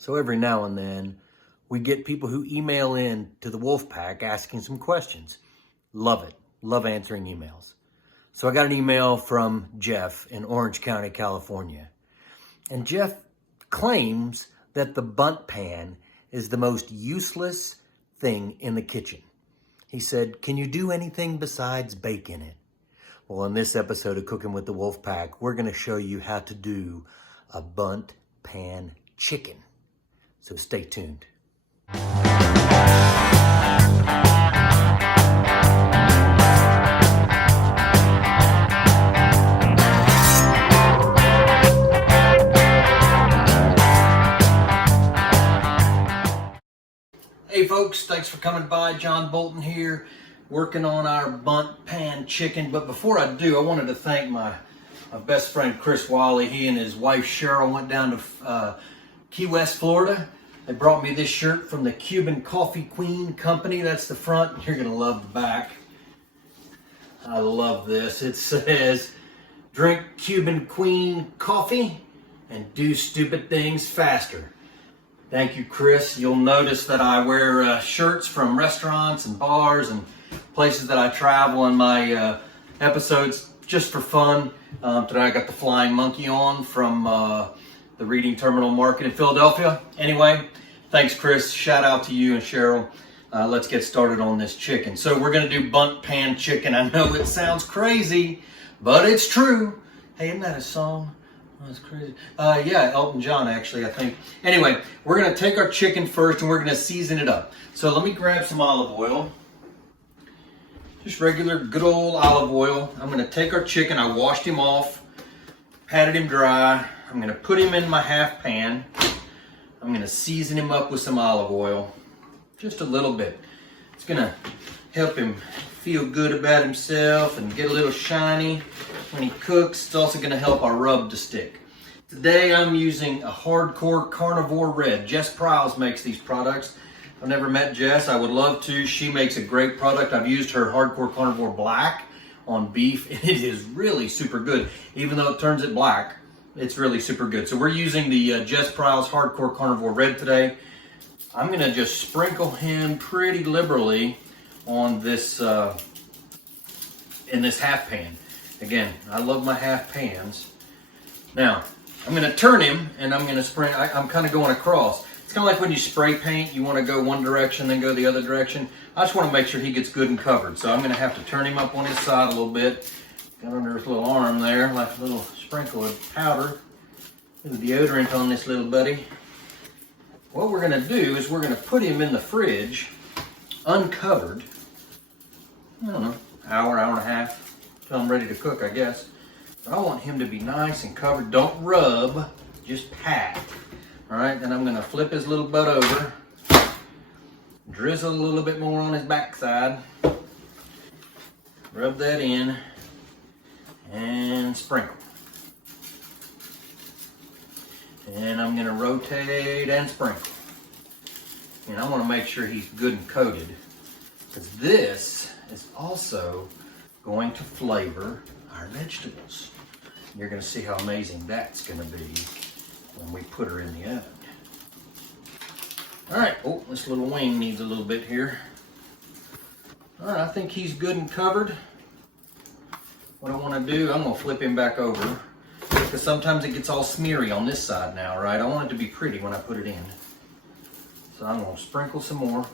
So every now and then, we get people who email in to the Wolfpack asking some questions. Love it. Love answering emails. So I got an email from Jeff in Orange County, California. And Jeff claims that the Bundt pan is the most useless thing in the kitchen. He said, "Can you do anything besides bake in it?" Well, in this episode of Cooking with the Wolfpack, we're going to show you how to do a Bundt pan chicken. So stay tuned. Hey folks, thanks for coming by. John Bolton here, working on our Bundt pan chicken. But before I do, I wanted to thank my best friend Chris Wally. He and his wife Cheryl went down to Key West, Florida. They brought me this shirt from the Cuban Coffee Queen Company. That's the front. You're gonna love the back. I love this. It says, "Drink Cuban Queen coffee and do stupid things faster." Thank you, Chris. You'll notice that I wear shirts from restaurants and bars and places that I travel in my episodes just for fun. Today I got the Flying Monkey on from the Reading Terminal Market in Philadelphia. Anyway, thanks, Chris. Shout out to you and Cheryl. Let's get started on this chicken. So we're gonna do Bundt pan chicken. I know it sounds crazy, but it's true. Hey, isn't that a song? That's crazy. Yeah, Elton John, actually, I think. Anyway, we're going to take our chicken first and we're going to season it up. So let me grab some olive oil. Just regular, good old olive oil. I'm going to take our chicken. I washed him off, patted him dry. I'm going to put him in my half pan. I'm going to season him up with some olive oil. Just a little bit. It's going to help him feel good about himself and get a little shiny when he cooks. It's also going to help our rub to stick. Today I'm using a Hardcore Carnivore Red. Jess Prowse makes these products. I've never met Jess. I would love to. She makes a great product. I've used her Hardcore Carnivore Black on beef, and it is really super good. Even though it turns it black, it's really super good. So we're using the Jess Prowse Hardcore Carnivore Red today. I'm going to just sprinkle him pretty liberally on this in this half pan. Again, I love my half pans. Now, I'm going to turn him and I'm going to spray. I'm kind of going across. It's kind of like when you spray paint, you want to go one direction, then go the other direction. I just want to make sure he gets good and covered. So I'm going to have to turn him up on his side a little bit. Got under his little arm there, like a little sprinkle of powder. A little deodorant on this little buddy. What we're going to do is we're going to put him in the fridge, uncovered. I don't know, hour and a half. Till I'm ready to cook, I guess. But I want him to be nice and covered. Don't rub, just pat. All right, then I'm gonna flip his little butt over, drizzle a little bit more on his backside, rub that in, and sprinkle. And I'm gonna rotate and sprinkle. And I wanna make sure he's good and coated, because this is also going to flavor our vegetables. You're going to see how amazing that's going to be when we put her in the oven. All right, oh, this little wing needs a little bit here. All right, I think he's good and covered. What I want to do, I'm going to flip him back over because sometimes it gets all smeary on this side now, right? I want it to be pretty when I put it in. So I'm going to sprinkle some more.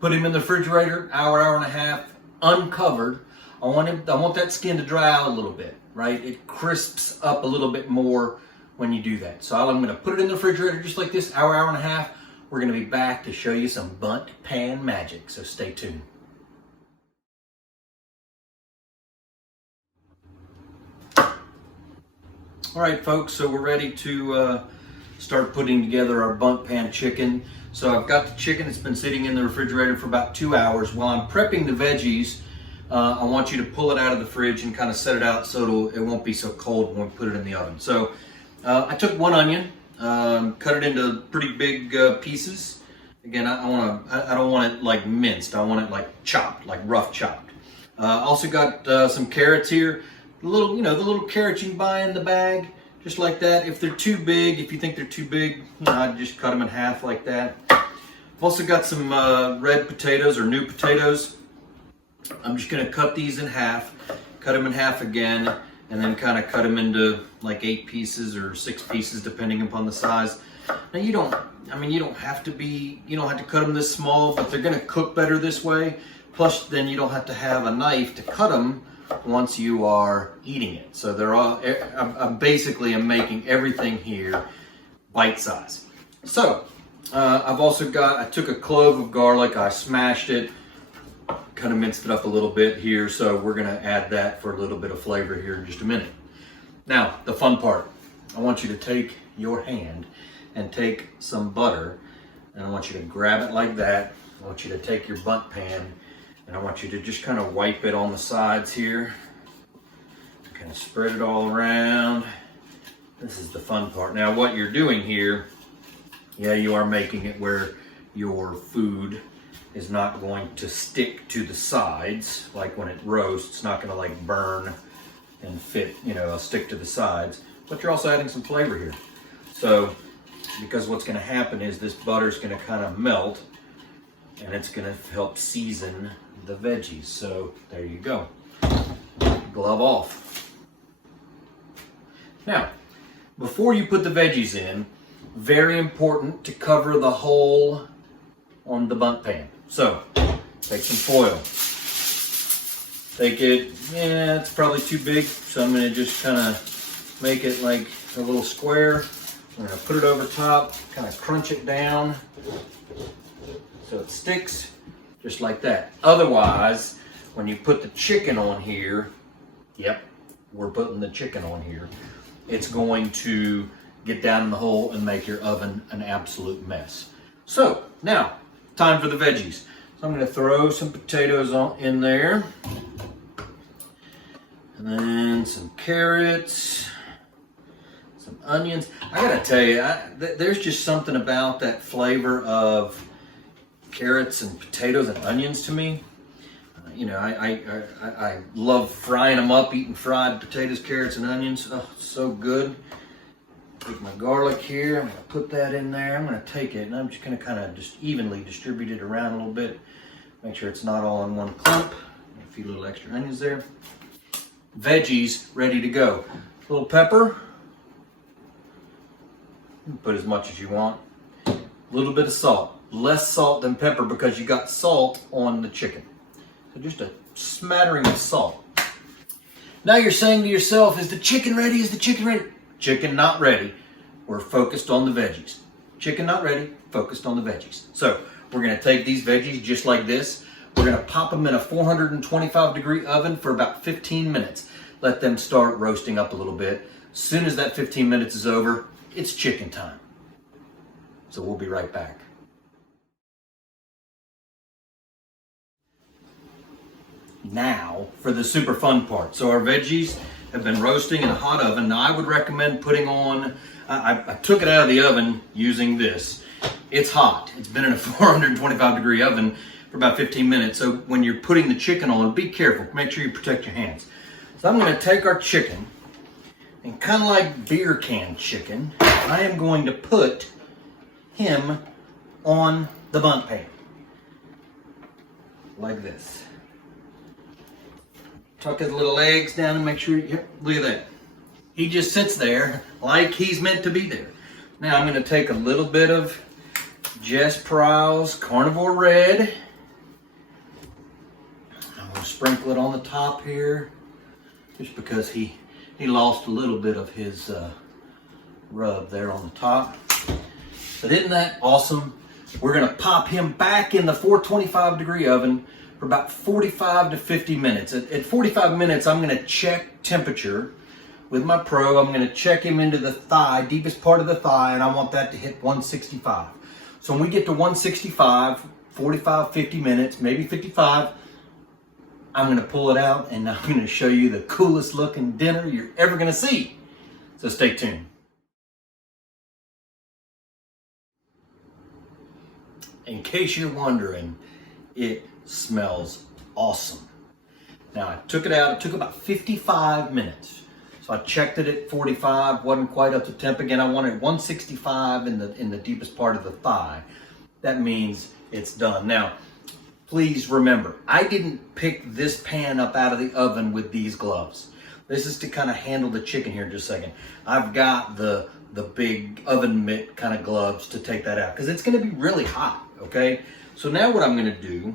Put him in the refrigerator, hour and a half, uncovered. I want that skin to dry out a little bit, right? It crisps up a little bit more when you do that. So I'm gonna put it in the refrigerator just like this, hour and a half. We're gonna be back to show you some Bundt pan magic, so stay tuned. All right, folks, so we're ready to start putting together our Bundt pan chicken. So I've got the chicken. It's been sitting in the refrigerator for about 2 hours. While I'm prepping the veggies, I want you to pull it out of the fridge and kind of set it out so it won't be so cold when we put it in the oven. So I took one onion, cut it into pretty big pieces. Again, I don't want it like minced. I want it like chopped, like rough chopped. Also got some carrots here. The little carrots you can buy in the bag. just like that. If they're too big, if you think they're too big, I'd just cut them in half like that. I've also got some red potatoes or new potatoes. I'm just gonna cut these in half, cut them in half again, and then kind of cut them into like 8 pieces or 6 pieces depending upon the size. Now you don't have to cut them this small, but they're gonna cook better this way. Plus then you don't have to have a knife to cut them once you are eating it. So they're all, I'm making everything here bite size. So I took a clove of garlic, I smashed it, kind of minced it up a little bit here, so we're gonna add that for a little bit of flavor here in just a minute. Now, the fun part. I want you to take your hand and take some butter, and I want you to grab it like that. I want you to take your Bundt pan, and I want you to just kind of wipe it on the sides here. Kind of spread it all around. This is the fun part. Now, what you're doing here, yeah, you are making it where your food is not going to stick to the sides. Like when it roasts, it's not gonna like burn and fit, stick to the sides. But you're also adding some flavor here. So, because what's gonna happen is this butter's gonna kind of melt and it's gonna help season the veggies. So, there you go. Glove off. Now, before you put the veggies in, very important to cover the hole on the Bundt pan. So, take some foil. Take it, it's probably too big, so I'm gonna just kind of make it like a little square. I'm gonna put it over top, kind of crunch it down so it sticks, just like that. Otherwise, when you put the chicken on here, yep, we're putting the chicken on here, it's going to get down in the hole and make your oven an absolute mess. So, now, time for the veggies. So I'm going to throw some potatoes in there. And then some carrots, some onions. I got to tell you, there's just something about that flavor of carrots and potatoes and onions to me. I love frying them up, eating fried potatoes, carrots, and onions. Oh, so good. Take my garlic here, I'm gonna put that in there. I'm gonna take it and I'm just gonna kind of just evenly distribute it around a little bit. Make sure it's not all in one clump. A few little extra onions there. Veggies ready to go. A little pepper. Put as much as you want. A little bit of salt. Less salt than pepper because you got salt on the chicken. So just a smattering of salt. Now you're saying to yourself, is the chicken ready? Is the chicken ready? Chicken not ready. We're focused on the veggies. Chicken not ready, focused on the veggies. So we're gonna take these veggies just like this. We're gonna pop them in a 425-degree oven for about 15 minutes. Let them start roasting up a little bit. As soon as that 15 minutes is over, it's chicken time. So we'll be right back. Now for the super fun part. So our veggies have been roasting in a hot oven. Now I would recommend putting on, I took it out of the oven using this. It's hot. It's been in a 425-degree oven for about 15 minutes. So when you're putting the chicken on, be careful. Make sure you protect your hands. So I'm going to take our chicken and kind of like beer can chicken, I am going to put him on the Bundt pan. Like this. Tuck his little legs down and make sure, yep, look at that. He just sits there like he's meant to be there. Now I'm going to take a little bit of Jess Pryles Carnivore Red. I'm going to sprinkle it on the top here, just because he lost a little bit of his rub there on the top. But isn't that awesome? We're going to pop him back in the 425-degree oven for about 45 to 50 minutes. At 45 minutes, I'm going to check temperature with my probe. I'm going to check him into the thigh, deepest part of the thigh, and I want that to hit 165. So when we get to 165, 45, 50 minutes, maybe 55, I'm going to pull it out and I'm going to show you the coolest looking dinner you're ever going to see. So stay tuned. In case you're wondering, it smells awesome. Now I took it out, it took about 55 minutes. So I checked it at 45, wasn't quite up to temp. Again, I wanted 165 in the deepest part of the thigh. That means it's done. Now, please remember, I didn't pick this pan up out of the oven with these gloves. This is to kind of handle the chicken here in just a second. I've got the big oven mitt kind of gloves to take that out because it's going to be really hot, okay? So now what I'm going to do,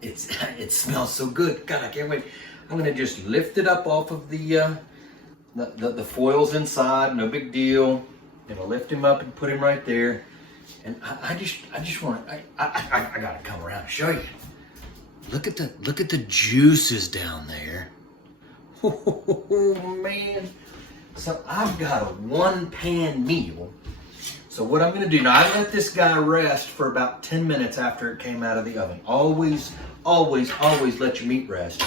it smells so good. God, I can't wait. I'm going to just lift it up off of the foils inside, no big deal. Gonna lift him up and put him right there. And I just want to, I gotta come around and show you. Look at the juices down there. Oh man. So I've got a one pan meal. So what I'm gonna do, now I let this guy rest for about 10 minutes after it came out of the oven. Always let your meat rest.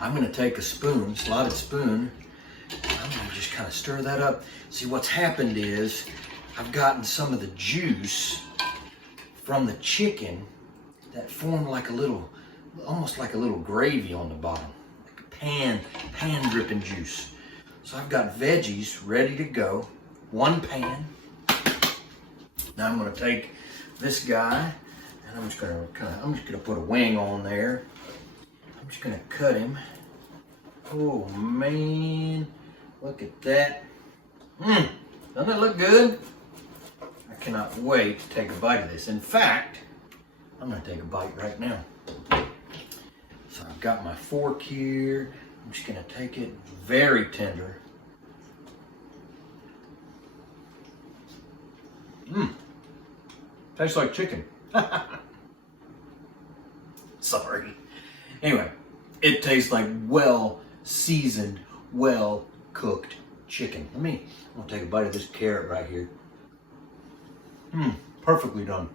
I'm gonna take a spoon, slotted spoon. I'm gonna just kind of stir that up. See, what's happened is I've gotten some of the juice from the chicken that formed like a little, almost like a little gravy on the bottom. Like a pan dripping juice. So I've got veggies ready to go. One pan. Now I'm gonna take this guy and I'm just gonna put a wing on there. I'm just gonna cut him. Oh man, look at that. Doesn't that look good? I cannot wait to take a bite of this. In fact, I'm gonna take a bite right now. So I've got my fork here. I'm just gonna take it very tender. Tastes like chicken. Sorry. Anyway, it tastes like well seasoned, well cooked chicken. I'm gonna take a bite of this carrot right here. Perfectly done.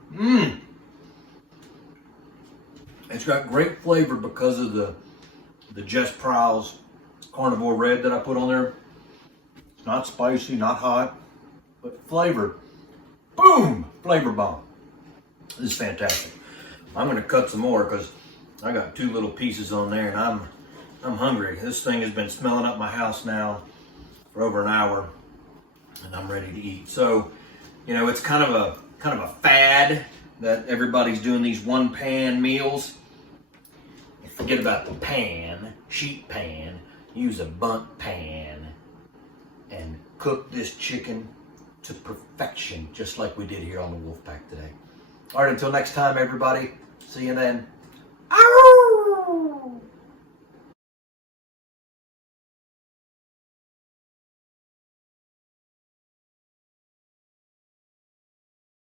It's got great flavor because of the Just Prowls carnivore red that I put on there. It's not spicy, not hot, but flavor. Boom! Flavor bomb. This is fantastic. I'm gonna cut some more because I got 2 little pieces on there and I'm hungry. This thing has been smelling up my house now for over an hour and I'm ready to eat. So, you know, it's kind of a fad that everybody's doing these one pan meals. Forget about the pan, sheet pan. Use a Bundt pan and cook this chicken to perfection, just like we did here on the Wolfpack today. All right, until next time, everybody. See you then. Ow!